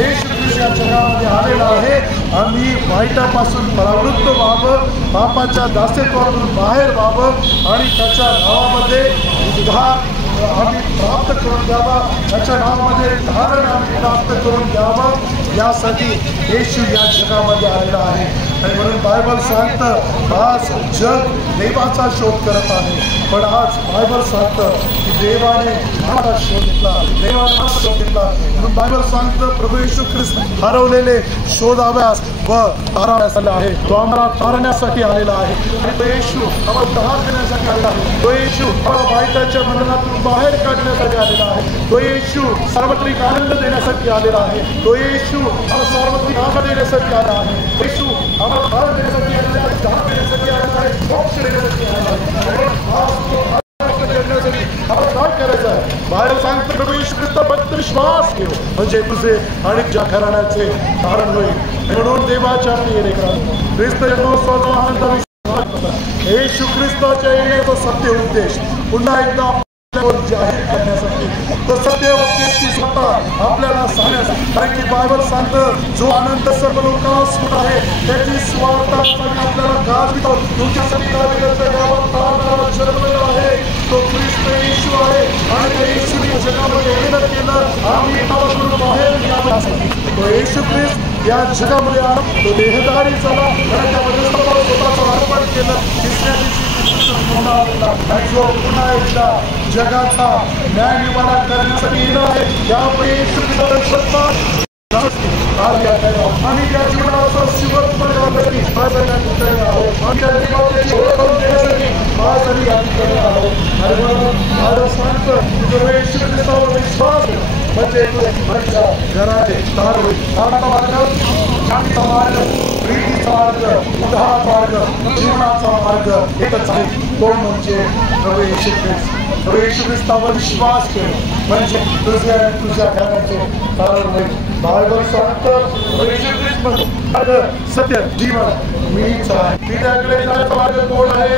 येशू ख्रिस्त या जगामध्ये आलेला आहे आम्ही वाईटापासून परावृत्त व्हावं, पापाच्या दास्यत्वातून बाहेर व्हावं आणि त्याच्या नावामध्ये उद्धार आम्ही प्राप्त करून द्यावा, त्याच्या नावामध्ये धारण आम्ही प्राप्त करून द्यावं यासाठी येशू या जगामध्ये आलेला आहे। आणि म्हणून बायबल सांगतं आज जग देवाचा शोध करत आहे पण आज बायबल सांगतं की देवाने आम्हाला शोध घेतला, देवाने शोध घेतला। म्हणून बायबल सांगतं प्रभू येशू ख्रिस्त हरवलेले शोधाव्यास व तारण्यास आला आहे, तो आम्हाला तारण्यासाठी आलेला आहे आणि तो येशू आम्हाला उद्धार करण्यासाठी आलेला आहे, तो येशू आम्हाला वाईटाच्या बंधनातून बाहेर काढण्यासाठी आलेला आहे, तो येशू सार्वत्रिक आनंद देण्यासाठी आलेला आहे, तो येशू आम्हाला सार्वत्रिक आनंद देण्यासाठी आला आहे, येशू आम्हाला धारण देण्यासाठी आलेला आहे, धारण देण्यासाठी आलेला आहे, मोक्ष देण्यासाठी आलेला आहे। काय करायचं आहे बाहेर सांगतो प्रभू येशू ख्रिस्तावर विश्वास ठेव म्हणजे तुझे आणि ज्या घराण्याचे तारण होईल। म्हणून देवाच्या प्रिय ख्रिस्त जन्मोत्सवाचा आनंद येशू ख्रिस्ताच्या येण्याचा सत्य उद्देश पुन्हा एकदा जाहीर करण्यासाठी, तो सत्य व्यक्ती स्वतः आपल्याला सांगण्यासाठी। कारण की बायबल सांगतं जो आनंद सर्व लोकांस आहे त्याची स्वार्थासाठी आपल्याला गाजवितो, तुमच्यासाठी गावात आणि त्या येशूने जगामध्ये येणं केलं आम्ही पापातून बाहेर यावं. तो येशू ख्रिस्त या जगामध्ये आला, तो देहधारी झाला आणि त्यामध्ये स्वतःचं अर्पण केलं. तिसऱ्या दिवशी पुन्हा आला आणि जो पुन्हा एकदा जगाचा न्याय निवाडा करण्यासाठी येणार आहे. त्यामुळे येशू ख्रिस्ताचा आम्ही त्या जीवनाचा शिवत्पण करण्यासाठी आम्ही त्या जीवनाची ओळख करून देण्यासाठी आजही आम्ही करत आहोत. आणि म्हणून माझं सांगतं जो येशू ख्रिस्तावर विश्वास म्हणजे माझ्या घराचे तार होईल. ताराचा मार्ग, शांतीचा मार्ग, प्रीतीचा मार्ग, उद्धाराचा मार्ग, जीवनाचा मार्ग एकच आहे, तो म्हणजे प्रभू येशू ख्रिस्त. प्रभू येशू ख्रिस्तावर विश्वास ठेव म्हणजे तुझ्या घराचे तारण होईल. बायबल सांगतं प्रभू येशू ख्रिस्त म्हणजे सत्य जीवन मीच आहे. पित्याकडे जाण्याचा मार्ग कोण आहे?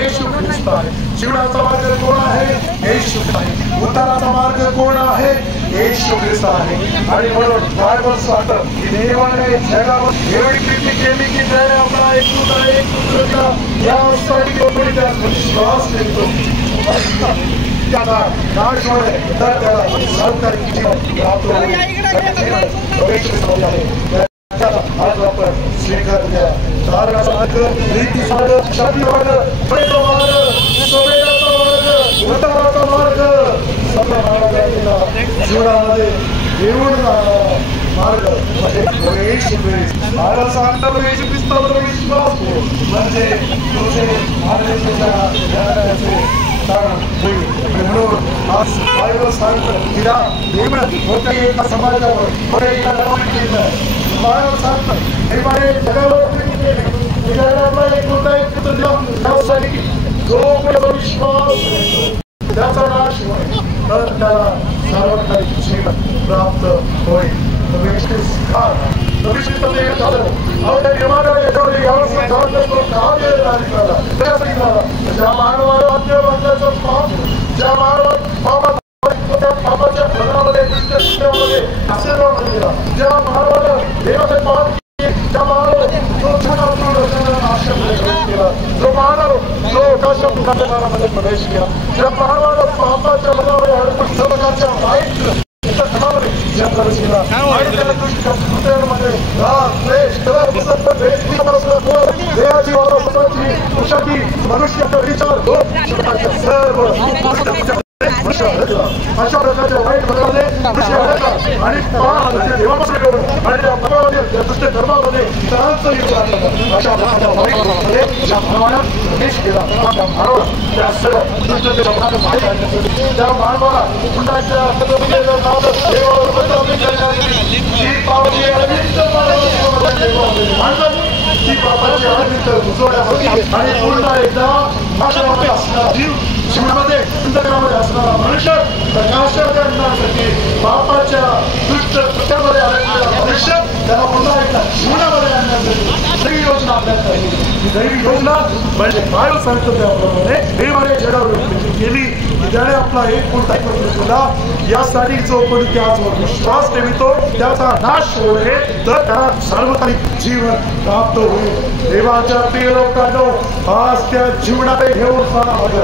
येशू ख्रिस्त आहे. जीवनाचा मार्ग कोण आहे? येशू आहे. उद्धाराचा मार्ग कोण आहे? येशू ख्रिस्त आहे. आणि म्हणून बायबल सांगतं की देवाने जगावर एवढी प्रीती केली की त्याने आपला एक पुत्र यासाठी विश्वास ठेवतो. त्याला नाश होणे तर त्याला सरकारी जीवन प्राप्त होईल. आज आपण स्वीकार द्या. तारणाचा मार्ग, प्रीतीचा मार्ग, शांती मार्ग, प्रेमाचा मार्ग, सोबेदाचा मार्ग, उद्धाराचा मार्ग, सगळा मार्ग जीवनामध्ये घेऊन जाणारा मार्ग म्हणजे येशू ख्रिस्त. मला सांगता येशू ख्रिस्तावर विश्वास म्हणजे तुझे आणि तुझ्या घराचे कारण होईल. म्हणून आज बायबल सांगतं तिला देवळात मोठ्या एका समाजावर मोठ्या एका जगावर केलं. बायबल सांगतं देवाने जगावर एक मोठा एक पुत्र दिला त्यासाठी जो कोणाचा विश्वास त्याचा नाश होईल तर त्याला सार्वकालिक जीवन प्राप्त होईल. ज्या मानवाला ज्या मानवाला पापाच्या फलामध्ये आशीर्वाद दिला, ज्या मानवाला देवाचे पाप ज्या मानव जो केला, जो मानव जो काशामध्ये प्रवेश केला, ज्या मानवाला पापाच्या मनामध्ये अडकून सर्वांच्या वाईट मनुष्याचा विचार सर्व अशा प्रकारच्या वाईट बदलाने आणि देवापासून करून आणि दुष्ट धर्मामध्ये अशा प्रकारच्या ज्या मानवाला प्रवेश केला त्या सर्व त्या मानवाला ती पापाची आणि पूर्ण एकदा जीवनामध्ये असणारा मनुष्य प्रकाशात आणण्यासाठी पापाच्या दुष्ट कृत्यामध्ये अडकलेला मनुष्य त्याला पुन्हा एकदा जीवनामध्ये आणण्यासाठी दैवी योजना आपल्याकडे ही दैवी योजना म्हणजे बायबल सांगतो त्याप्रमाणे देवाने जगावर केली की त्याने आपला एक कोणता पुत्र दिला यासाठी जो कोणी त्याचवर विश्वास ठेवितो त्याचा नाश होणे तर त्याला सार्वकालिक जीवन प्राप्त होईल. देवाच्या प्रिय लोकांनो आज त्या जीवनाकडे घेऊन जाणार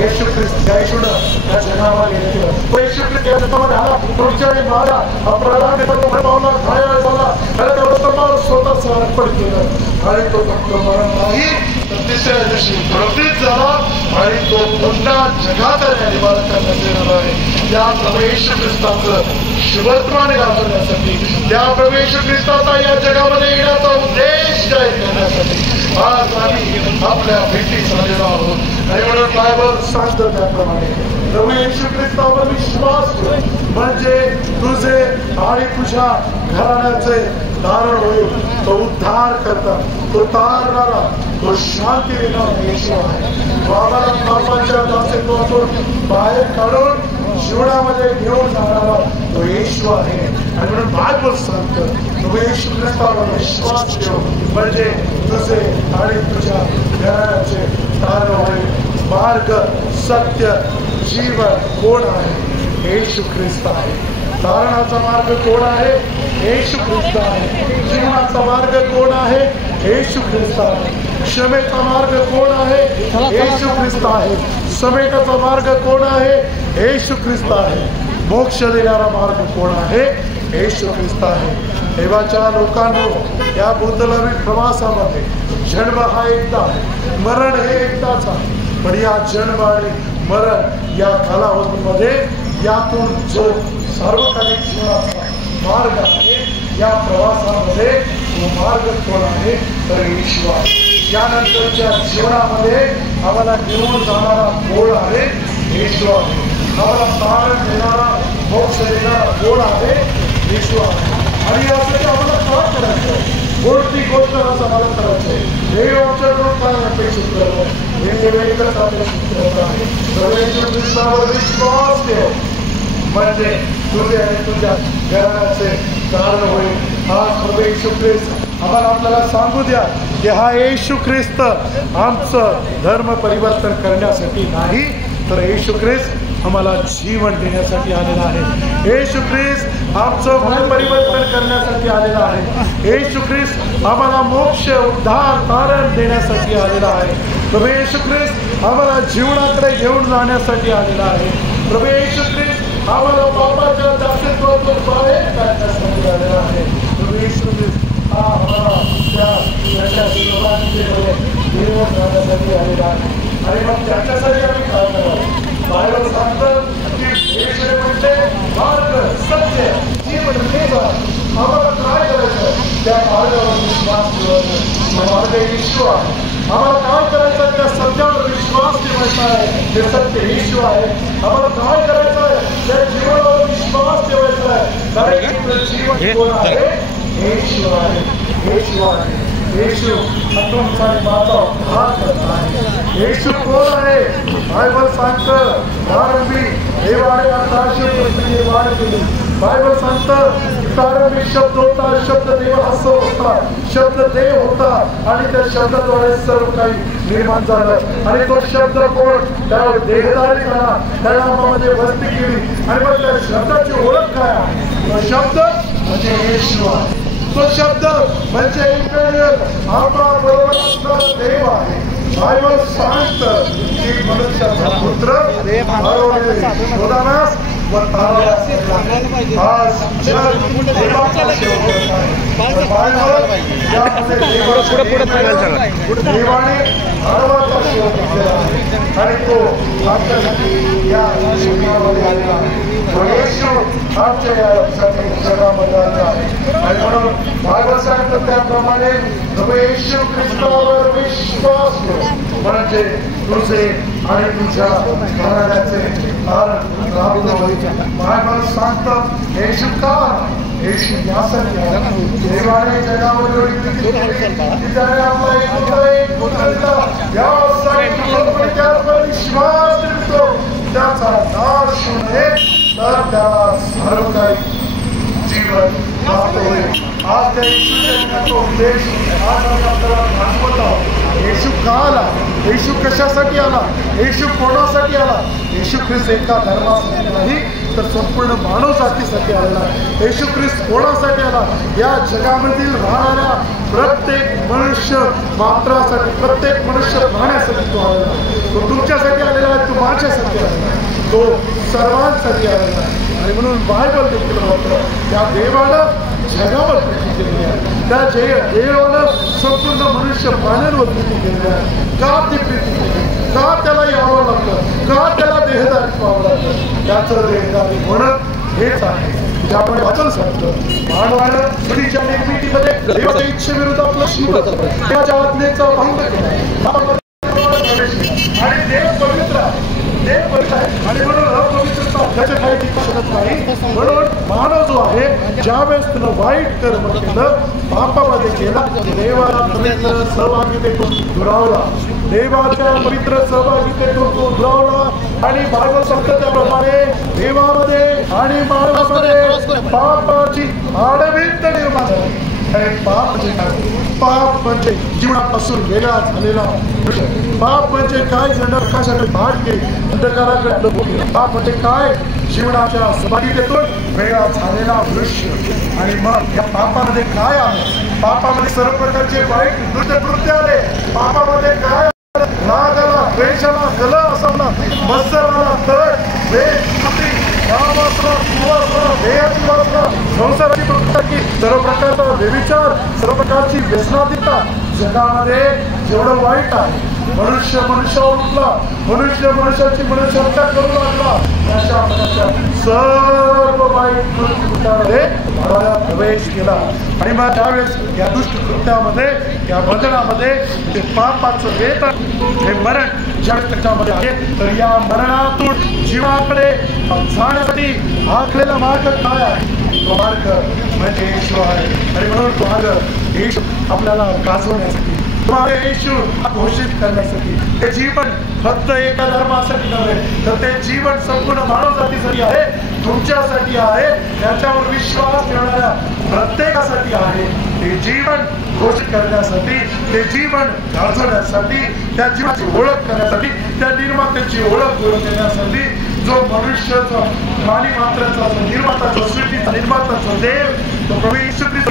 येशू ख्रिस्त या येशूनं त्या जगामध्ये गेले. येशू ख्रिस्त या जगामध्ये आला, तुमच्याने माझा अपराधाने पावला घायल झाला आणि त्याला स्वतःच अर्पण केलं आणि तो फक्त मरण नाही तर तिसऱ्या दिवशी प्रवृत्त झाला आणि तो पुन्हा जगात निवारण करण्यात येणार आहे. त्या प्रभू येशू ख्रिस्ताचं शुभवर्तमान गाजवण्यासाठी त्या प्रभू येशू ख्रिस्ताचा या जगामध्ये येण्याचा उद्देश जाहीर करण्यासाठी आज आम्ही आपल्या भेटीस आलेलो आहोत. आणि म्हणून बायबल सांगतं त्याप्रमाणे प्रभू येशू ख्रिस्तावर विश्वास म्हणजे तुझे आणि तुझ्या घराण्याचे धारण होईल. तो उद्धार करता, तो तारणारा, तो शांती देणारा येशू आहे. बाबाला पापाच्या दासत्वातून बाहेर काढून जीवनामध्ये घेऊन जाणारा तो येशू आहे. आणि म्हणून बायबल सांगतं प्रभू येशू ख्रिस्तावर विश्वास ठेव म्हणजे तुझे आणि तुझ्या घराण्याचे तारण होईल. मार्ग, सत्य, जीवन कोण आहे? येशू ख्रिस्त आहे. तारणाचा मार्ग कोण आहे? येशू ख्रिस्त आहे. जीवनाचा मार्ग कोण आहे? येशू ख्रिस्त आहे. क्षमेचा मार्ग कोण आहे? येशू ख्रिस्त आहे. समेटाचा मार्ग कोण आहे? येशू ख्रिस्त आहे. मोक्ष देणारा मार्ग कोण आहे? येशू ख्रिस्त आहे. देवाच्या लोकांनो, या बुद्धलवी प्रवासामध्ये जन्म हा एकदा आहे, मरण हे एकदाच आहे. पण या जन्म आणि मरण या कालावधीमध्ये यातून जो सार्वकालिक जीवनाचा मार्ग आहे, या प्रवासामध्ये तो मार्ग कोण आहे? तर येशू आहे. यानंतरच्या जीवनामध्ये आम्हाला घेऊन जाणारा कोण आहे? येशू आहे. आम्हाला तारण देणारा, मोक्ष देणारा कोण आहे? येशू आहे. आणि यासाठी आम्हाला काय करायचं? कोणती गोष्ट आम्हाला करायचं आहे? देव आमच्याकडून काय अपेक्षित करतो? हे एकच अपेक्षित करत आहे. प्रभू ख्रिस्तावर विश्वास ठेव, म्हणजे तुझे आणि तुझ्या घराचे कारण होईल. आज प्रभू येशू ख्रिस्त आम्हाला आपल्याला सांगू द्या की हा येशू ख्रिस्त आमचं धर्म परिवर्तन करण्यासाठी नाही, तर येशू ख्रिस्त आम्हाला जीवन देण्यासाठी आलेला आहे. येशू ख्रिस्त आमचं मन परिवर्तन करण्यासाठी आलेला आहे. येशू ख्रिस्त आम्हाला मोक्ष, उद्धार, तारण देण्यासाठी आलेला आहे. प्रभू येशू ख्रिस्त आम्हाला जीवनाकडे घेऊन जाण्यासाठी आलेला आहे. प्रभू येशू ख्रिस्त आम्हाला पापाच्या दासत्वातून बाहेर काढण्यासाठी आलेला आहे. प्रभू येशू ख्रिस्त हा आम्हाला त्याच्या जीवन जाण्यासाठी आलेला आहे. आणि मग त्याच्यासाठी आम्ही काय करावं? बायबल सांगतं की येशू म्हणजे मार्ग, सत्य, जीवन, देव. आम्हाला काय करायचं? त्या मार्गावर विश्वास ठेवायचा. मार्ग येशू आहे. आम्हाला काय करायचं? त्या सत्यावर विश्वास ठेवायचा आहे. ते सत्य येशू आहे. आम्हाला काय करायचं आहे? त्या जीवनावर विश्वास ठेवायचा आहे. कारण जीवन कोण आहे? येशू आहे. येशू आहे. येशू तुमचा माझा उद्धार करत आहे. येशू कोण आहे? बायबल सांगतं, प्रारंभी देवाने आकाश पृथ्वी निर्माण केली. बायबल सांगतं प्रारंभी शब्द होता, शब्द देव असं होता, शब्द देव होता आणि त्या शब्दाद्वारे सर्व काही निर्माण झालं. आणि तो शब्द कोण? त्याला देहधारी झाला, त्या नामामध्ये वस्ती केली. आणि मग त्या शब्दाची ओळख काय आहे? तो शब्द म्हणजे येशू आहे. तो शब्द म्हणजे इम्मॅन्युअल, आम्हा बरोबर असणारा देव आहे. बायबल सांगतं की मनुष्याचा पुत्र शोधानास व तारणास आज जग देवाचा सेवक आहे. बायबल यामध्ये देवाने मानवाचा सेवक केला आहे आणि तो आमच्यासाठी या जगामध्ये आलेला आहे. येशू आमच्या यासाठी जगामध्ये आलेला आहे. आणि म्हणून बायबल सांगतं त्याप्रमाणे येशू ख्रिस्तावर विश्वास ठेव, म्हणजे तुझे आणि तुझ्या घराण्याचे तारण लाभून होईल. बायबल सांगतं येशू का? येशू यासाठी देवाने जगावर त्याने आपला एक पुत्र दिला, यासाठी त्यावर विश्वास ठेवतो, त्याचा नाश होऊ नये, तर त्याला सर्व काही जीवन प्राप्त होईल. आज त्या येशूचा उद्देश आज आम्ही आपल्याला दाखवत आहोत. येशू का आला? येशू कशासाठी आला? येशू कोणासाठी आला? येशू ख्रिस्त एका धर्मासाठी नाही, तर संपूर्ण मानव जातीसाठी आलेला आहे. येशू ख्रिस्त कोणासाठी आला? या जगामधील राहणाऱ्या प्रत्येक मनुष्य मात्रासाठी, प्रत्येक मनुष्य राहण्यासाठी तो आलेला आहे. तो तुमच्यासाठी आलेला आहे, तो माझ्यासाठी आलेला आहे, तो सर्वांसाठी आलेला आहे. आणि म्हणून बायबल देखील म्हणतं त्या देवानं जगावर प्रीती केलेली आहे. त्या देवानं संपूर्ण मनुष्य प्राण्यांवर प्रीती केलेली आहे. का ती प्रीती केली? का त्याला यावं लागलं? का त्याला देहधारी व्हावं लागलं? त्याचं देहधारी होणं हेच आहे. ज्यामुळे वाचन सांगतं मानवानं स्त्रीच्या निर्मितीमध्ये देवाच्या इच्छेविरुद्ध आपलं शिव त्याच्या आज्ञेचा भंग केला आणि देव पवित्र आहे. देव पवित्र आहे आणि म्हणून अपवित्रता त्याच्या काही टिकू शकत नाही. म्हणून मानव जो आहे ज्यावेळेस तुला वाईट कर्म केलं, पापामध्ये केला, देवाला पवित्र सहभागितेतून दुरावला, देवाच्या पवित्र सहभागितेतून तो दुरावला. आणि बायबल सांगतं त्याप्रमाणे देवामध्ये आणि मानवामध्ये पापाची आडवीत निर्माण झाली. पाप म्हणजे काय? पाप म्हणजे जीवनापासून वेगळा झालेला. पाप म्हणजे काय? नरकाकडे भाग गेली, अंधकाराकडे. पाप म्हणजे काय? जीवनाच्या सहभागितेतून वेगळा झालेला दृश्य. आणि मग या पापामध्ये काय आहे? पापामध्ये सर्व प्रकारचे वाईट कृत्य आले. पापामध्ये काय? राग आला, द्वेष आला, कलह असा मत्सराला तळ, संसाराची प्रकारची सर्व प्रकारचा व्यभिचार, सर्व प्रकारची व्यसनाधीनता जगामध्ये जेवढं वाईट आहे, मनुष्य मनुष्यावर उठला, मनुष्य मनुष्याची मनुष्यहत्या करू लागला, अशा प्रकारच्या सर्व वाईट कृत्यामध्ये प्रवेश केला. आणि मग त्यावेळेस या दुष्ट कृत्यामध्ये, या बंधनामध्ये ते पापाचं वेतन हे मरण ज्यावेळेस त्याच्यामध्ये आहे, तर या मरणातून जीवाकडे जाण्यासाठी आखलेला मार्ग काय आहे? तो मार्ग म्हणजे येशू आहे. आणि म्हणून तो मार्ग येशू आपल्याला गाजवण्यासाठी, तुम्हाला येशू घोषित करण्यासाठी, ते जीवन फक्त एका धर्मासाठी नव्हे, तर ते जीवन संपूर्ण मानवजातीसाठी आहे, तुमच्यासाठी आहे, त्याच्यावर विश्वास ठेवणाऱ्या प्रत्येकासाठी आहे. ते जीवन घोषित करण्यासाठी, ते जीवन गाजवण्यासाठी, त्या जीवाची ओळख करण्यासाठी, त्या निर्मात्याची ओळख करून देण्यासाठी, जो मनुष्याचा प्राणी मात्राचा निर्माताचा सृष्टीचा निर्माताचा देव, तो प्रभू येशू ख्रिस्त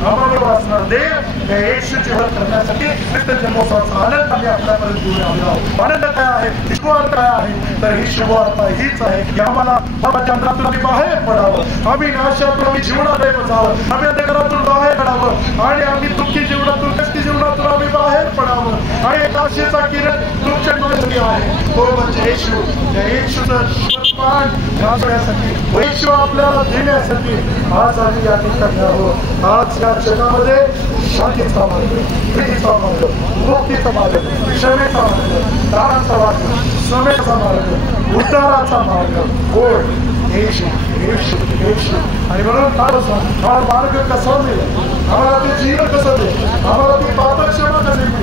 आम्हाला वाचणार देव, त्या येशूची ओळख करण्यासाठी ख्रिस्त जन्मोत्सवाचा आनंद आम्ही आपल्यापर्यंत घेऊन आलो आहोत. आनंद काय आहे? शुभवार्ता काय आहे? तर ही शुभवार्ता हीच आहे की आम्हाला बाबाच्या अंतरातून आम्ही बाहेर पडावं, आम्ही नाशातून आम्ही जीवनाकडे जावं, आम्ही अंधकारातून बाहेर पडावं, आणि आम्ही दुःखी जीवनातून कष्टी जीवनातून आम्ही बाहेर पडावं. आणि एक आशेचा किरण तुमच्या डोळ्यासाठी आहे, तो म्हणजे येशू. त्या येशूचं पान घालण्यासाठी, येशू आपल्याला देण्यासाठी आज आम्ही या ठिकाणी आहोत. आज या जगामध्ये शांतीचा मार्ग, प्रीतीचा मार्ग, मुक्तीचा मार्ग, क्षमेचा मार्ग, दानाचा मार्ग, समेचा मार्ग, उद्धाराचा मार्ग कोण? येशू, येशू, येशू. आणि म्हणून हा मार्ग कसा मिळेल, आम्हाला ते जीवन कसं देईल, आम्हाला ती पापक्षमा कशी मिळेल?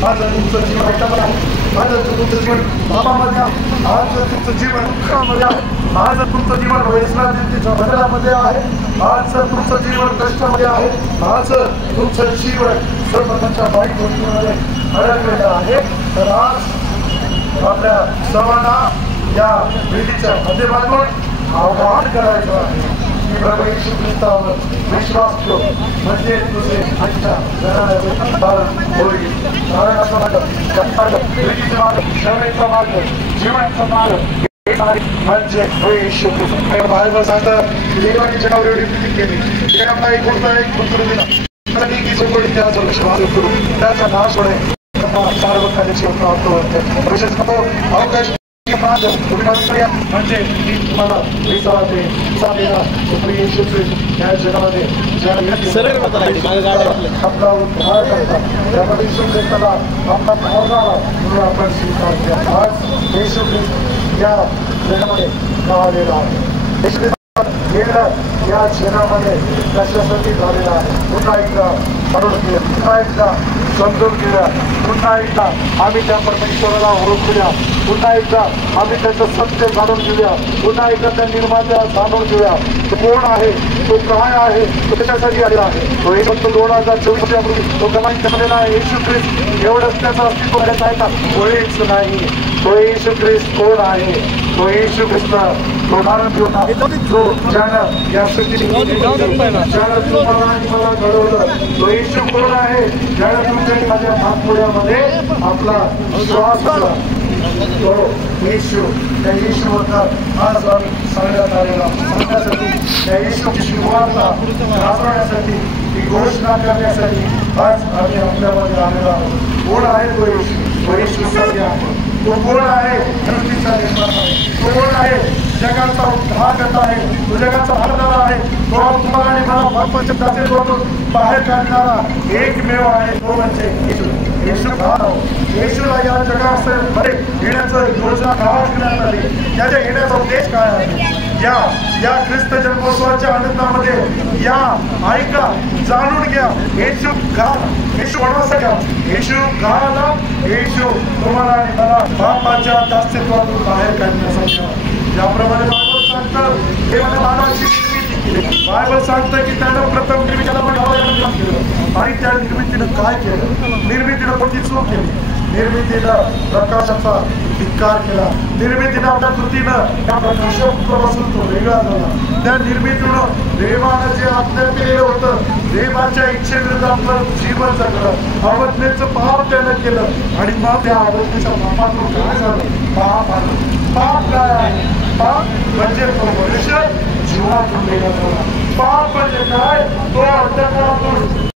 आज तुमचं जीवन ऐकामध्ये आहे, आज तुमचं जीवन पापामध्ये आहे, आज तुमचं जीवन दुःखामध्ये आहे, आज तुमचं जीवन व्यसनाधीनतेच्या बंधनामध्ये आहे, आज तुमचं जीवन कष्टामध्ये आहे, आज तुमचं जीवन सर्व प्रकारच्या वाईट गोष्टींमध्ये अडकलेलं आहे. तर आज आपल्या सर्वांना या भेटीच्या माध्यमातून आवाहन करायचं आहे प्रभू येशू ख्रिस्तावर विश्वास ठेव म्हणजे तुझे आजच्या होईल. कारण असं क्षमेचा मार्ग जीवनाचा मार्ग म्हणजे येशू ख्रिस्त. बायबल सांगतं देवाने जगावर एवढी प्रीती केली जगाला एक पुत्र दिला त्याचा नाश होणे सार्वकालिक प्राप्त होते. अवकाश म्हणजे तुम्हाला विचारते या जगामध्ये आपला उद्धार करता त्यामध्ये येशू ख्रिस्ताला आपला धावणारा म्हणून आपण स्वीकार केला. आज येशू ख्रिस्त या जगामध्ये आलेला आहे. या जगामध्ये कशासाठी झालेला आहे. पुन्हा एकदा म्हणून केलं, पुन्हा एकदा समजून घेऊया, पुन्हा एकदा आम्ही त्या परमेश्वराला ओळखूया, पुन्हा एकदा आम्ही त्याचं सत्य जाणून घेऊया, पुन्हा एकदा त्या निर्मात्याला जाणून घेऊया. तो कोण आहे, तो काय आहे, तो त्याच्यासाठी आलेला आहे. तो एक फक्त 2024 तो कमाई केलेला आहे. येशू ख्रिस्त एवढंच त्याचं अस्तित्व आहे का? कोणीच नाही. तो येशू ख्रिस्त कोण आहे? तो येशू ख्रिस्त उदाहरण ठेवता जो ज्यानं या सृष्टीची ज्यानं तुम्हाला आणि मला घडवलं. तो येशू कोण आहे? ज्यानं तुमच्या माझ्या हातपुड्यामध्ये आपला श्वास होता. तो येशू त्या येशूबद्दल आज आम्ही सांगण्यात आलेला सांगण्यासाठी त्या येशूची सुवार्ता गाजवण्यासाठी ती घोषणा करण्यासाठी आज आम्ही आपल्यामध्ये आलेला आहोत. कोण आहे तो येशू? तो येशू सत्य आहे. तो कोण आहे? सृष्टीचा निर्माता आहे. तो कोण आहे? जगाचा उद्धार करता आहे. तो जगाचा हरणारा आहे. तो तुम्हाला आणि मला बापाच्या दासेतून बाहेर काढणारा एकमेव आहे. तो म्हणजे येशू. येशू येशूला या जगामध्ये येण्याचं योजना करण्यात आली. त्याच्या येण्याचा उद्देश काय आहे? या ख्रिस्त जन्मोत्सवाच्या आनंदामध्ये या ऐका, जाणून घ्या. येशू कोणासाठी आला? येशू का आला? येशू तुम्हाला आणि मला बापाच्या दास्यत्वातून बाहेर काढण्यासाठी. ज्याप्रमाणे बायबल सांगतं देवाने मानवाची निर्मिती केली. बायबल सांगतं की त्यानं प्रथम निर्मितीला केलं आणि त्या निर्मितीनं काय केलं? निर्मितीनं कोणती चूक केली? निर्मितीनं प्रकाशाचा धिक्कार केला. निर्मितीनं आपल्या कृतीनं त्या प्रकाशापासून तो वेगळा झाला. त्या निर्मितीनं देवानं जे आज्ञा केलेलं होतं, देवाच्या इच्छेविरुद्ध आपलं जीवन जगलं, अवज्ञेचं पाप त्यानं केलं आणि मग त्या अवज्ञेच्या पापातून काय झालं? पाप आलं. पाप काय आहे? पाप म्हणजे तो मनुष्य जीवातून वेगळा झाला. पाप म्हणजे काय? तो अंधकारातून